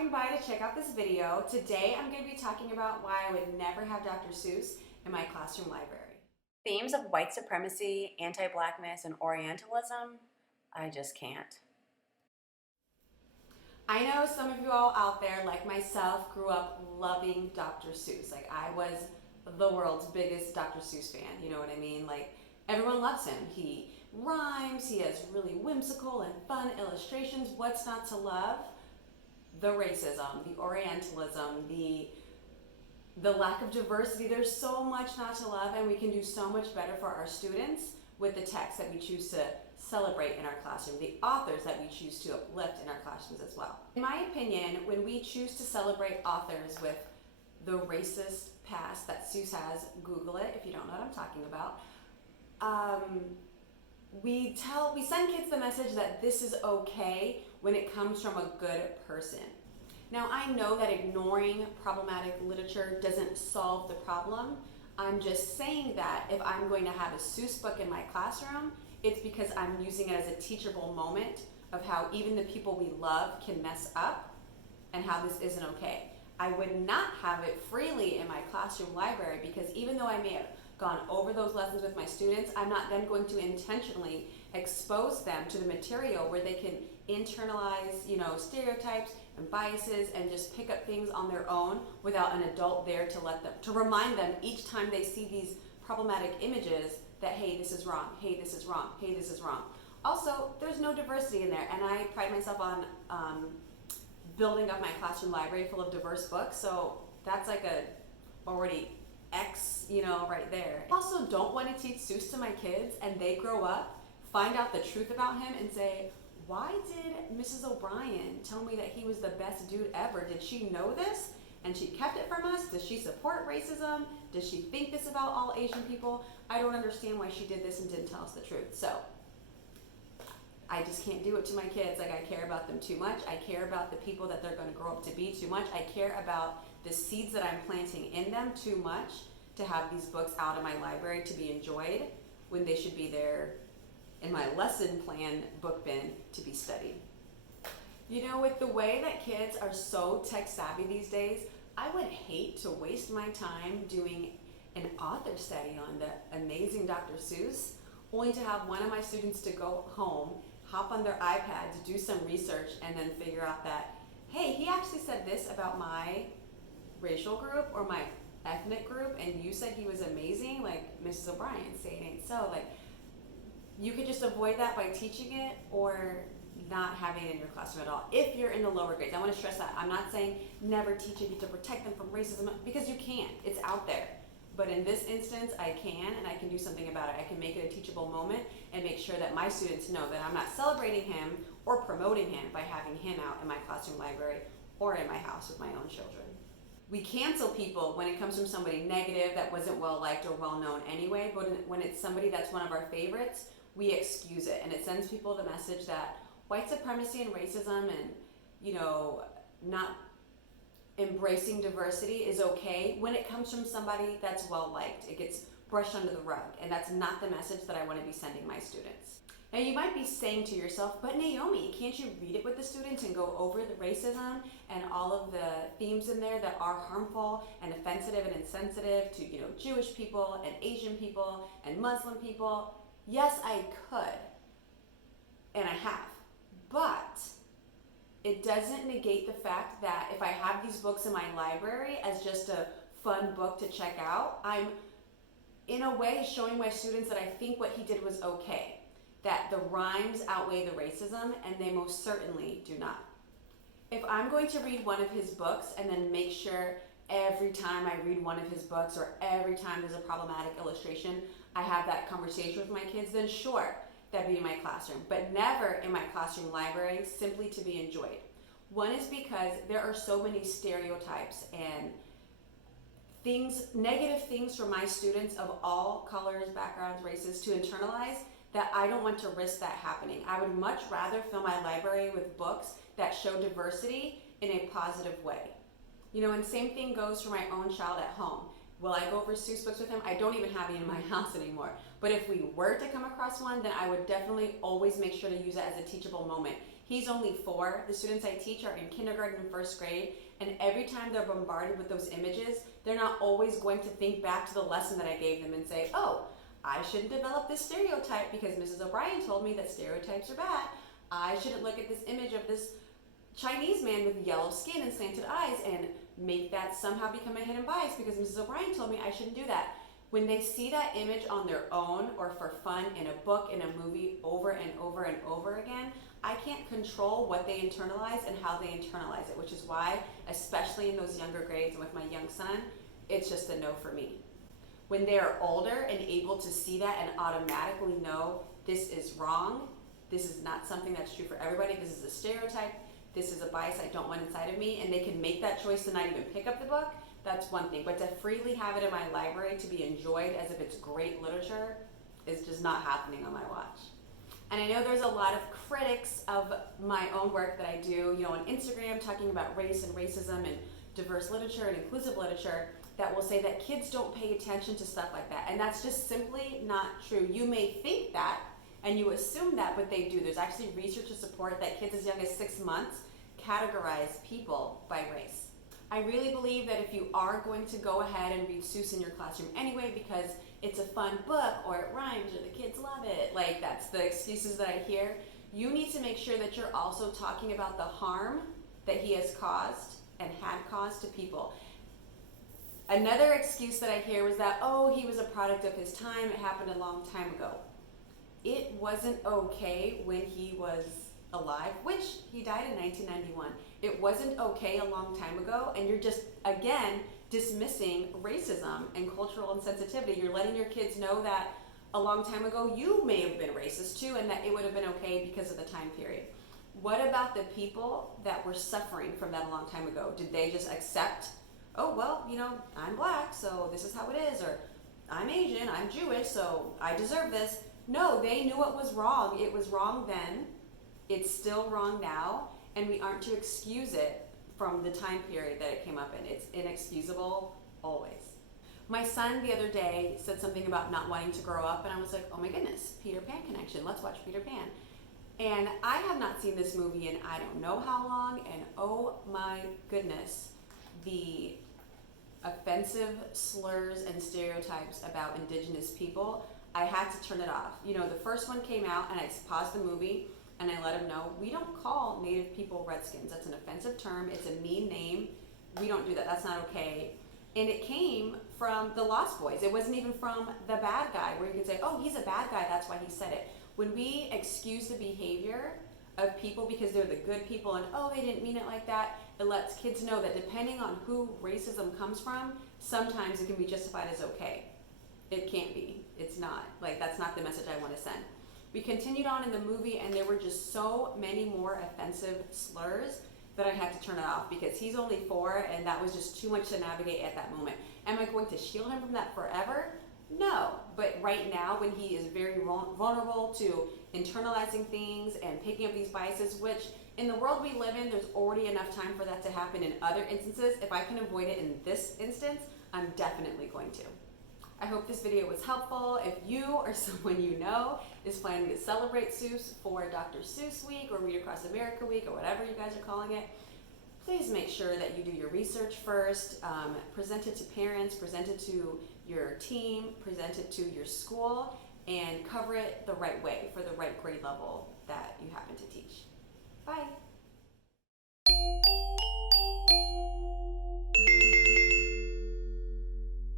stopping by to check out this video. Today I'm going to be talking about why I would never have Dr. Seuss in my classroom library. Themes of white supremacy, anti-Blackness, and Orientalism, I just can't. I know some of you all out there, like myself, grew up loving Dr. Seuss. Like, I was the world's biggest Dr. Seuss fan, you know what I mean? Like, everyone loves him. He rhymes, he has really whimsical and fun illustrations. What's not to love? The racism, the Orientalism, the lack of diversity. There's so much not to love, and we can do so much better for our students with the texts that we choose to celebrate in our classroom, the authors that we choose to uplift in our classrooms as well. In my opinion, when we choose to celebrate authors with the racist past that Seuss has, Google it if you don't know what I'm talking about, we send kids the message that this is okay when it comes from a good person. Now, I know that ignoring problematic literature doesn't solve the problem. I'm just saying that if I'm going to have a Seuss book in my classroom, it's because I'm using it as a teachable moment of how even the people we love can mess up and how this isn't okay. I would not have it freely in my classroom library because even though I may have gone over those lessons with my students, I'm not then going to intentionally expose them to the material where they can internalize, stereotypes and biases and just pick up things on their own without an adult there to remind them each time they see these problematic images that, hey, this is wrong, hey, this is wrong, hey, this is wrong. Also, there's no diversity in there, and I pride myself on building up my classroom library full of diverse books, so that's like a already X, right there. I also don't want to teach Seuss to my kids and they grow up, find out the truth about him and say, why did Mrs. O'Brien tell me that he was the best dude ever? Did she know this and she kept it from us? Does she support racism? Does she think this about all Asian people? I don't understand why she did this and didn't tell us the truth. So I just can't do it to my kids. Like, I care about them too much. I care about the people that they're going to grow up to be too much. I care about the seeds that I'm planting in them too much to have these books out of my library to be enjoyed when they should be there in my lesson plan book bin to be studied. With the way that kids are so tech savvy these days, I would hate to waste my time doing an author study on the amazing Dr. Seuss, only to have one of my students to go home, hop on their iPad to do some research, and then figure out that, hey, he actually said this about my racial group or my ethnic group, and you said he was amazing, like Mrs. O'Brien, say it ain't so. Like, you could just avoid that by teaching it or not having it in your classroom at all. If you're in the lower grades, I want to stress that. I'm not saying never teach it to protect them from racism, because you can't. It's out there. But in this instance, I can, and I can do something about it. I can make it a teachable moment and make sure that my students know that I'm not celebrating him or promoting him by having him out in my classroom library or in my house with my own children. We cancel people when it comes from somebody negative that wasn't well liked or well known anyway, but when it's somebody that's one of our favorites, we excuse it, and it sends people the message that white supremacy and racism and, not embracing diversity is okay when it comes from somebody that's well liked. It gets brushed under the rug, and that's not the message that I want to be sending my students. Now, you might be saying to yourself, but Naomi, can't you read it with the students and go over the racism and all of the themes in there that are harmful and offensive and insensitive to, Jewish people and Asian people and Muslim people? Yes, I could, and I have, but it doesn't negate the fact that if I have these books in my library as just a fun book to check out, I'm in a way showing my students that I think what he did was okay, that the rhymes outweigh the racism, and they most certainly do not. If I'm going to read one of his books and then make sure every time I read one of his books or every time there's a problematic illustration, I have that conversation with my kids, then sure, that'd be in my classroom, but never in my classroom library, simply to be enjoyed. One is because there are so many stereotypes and negative things for my students of all colors, backgrounds, races to internalize, that I don't want to risk that happening. I would much rather fill my library with books that show diversity in a positive way. And same thing goes for my own child at home. Will I go over Seuss books with him? I don't even have it in my house anymore. But if we were to come across one, then I would definitely always make sure to use it as a teachable moment. He's only 4. The students I teach are in kindergarten and first grade, and every time they're bombarded with those images, they're not always going to think back to the lesson that I gave them and say, oh, I shouldn't develop this stereotype because Mrs. O'Brien told me that stereotypes are bad. I shouldn't look at this image of this Chinese man with yellow skin and slanted eyes and make that somehow become a hidden bias because Mrs. O'Brien told me I shouldn't do that. When they see that image on their own or for fun in a book, in a movie, over and over and over again, I can't control what they internalize and how they internalize it, which is why, especially in those younger grades and with my young son, it's just a no for me. When they are older and able to see that and automatically know this is wrong, this is not something that's true for everybody, this is a stereotype, this is a bias I don't want inside of me, and they can make that choice to not even pick up the book, that's one thing. But to freely have it in my library to be enjoyed as if it's great literature is just not happening on my watch. And I know there's a lot of critics of my own work that I do, on Instagram, talking about race and racism and diverse literature and inclusive literature, that will say that kids don't pay attention to stuff like that. And that's just simply not true. You may think that and you assume that, but they do. There's actually research to support that kids as young as 6 months categorize people by race. I really believe that if you are going to go ahead and read Seuss in your classroom anyway because it's a fun book or it rhymes or the kids love it, like that's the excuses that I hear, you need to make sure that you're also talking about the harm that he has caused and had caused to people. Another excuse that I hear was that, oh, he was a product of his time, it happened a long time ago. It wasn't okay when he was alive, which he died in 1991. It wasn't okay a long time ago, and you're just, again, dismissing racism and cultural insensitivity. You're letting your kids know that a long time ago you may have been racist too, and that it would have been okay because of the time period. What about the people that were suffering from that a long time ago? Did they just accept, oh, well, I'm black, so this is how it is, or I'm Asian, I'm Jewish, so I deserve this? No, they knew it was wrong. It was wrong then. It's still wrong now, and we aren't to excuse it from the time period that it came up in. It's inexcusable always. My son the other day said something about not wanting to grow up, and I was like, oh my goodness, Peter Pan connection. Let's watch Peter Pan. And I have not seen this movie in I don't know how long, and oh my goodness, the offensive slurs and stereotypes about indigenous people, I had to turn it off. The first one came out, and I paused the movie, and I let him know, we don't call Native people Redskins. That's an offensive term. It's a mean name. We don't do that. That's not okay. And it came from the Lost Boys. It wasn't even from the bad guy, where you could say, oh, he's a bad guy, that's why he said it. When we excuse the behavior of people because they're the good people and, oh, they didn't mean it like that, it lets kids know that depending on who racism comes from, sometimes it can be justified as okay. It can't be. It's not. That's not the message I want to send. We continued on in the movie, and there were just so many more offensive slurs that I had to turn it off because he's only 4, and that was just too much to navigate at that moment. Am I going to shield him from that forever? No. But right now, when he is very vulnerable to internalizing things and picking up these biases, which in the world we live in, there's already enough time for that to happen in other instances. If I can avoid it in this instance, I'm definitely going to. I hope this video was helpful. If you or someone you know is planning to celebrate Seuss for Dr. Seuss Week or Read Across America Week or whatever you guys are calling it, please make sure that you do your research first, present it to parents, present it to your team, present it to your school, and cover it the right way for the right grade level that you happen to teach. Bye.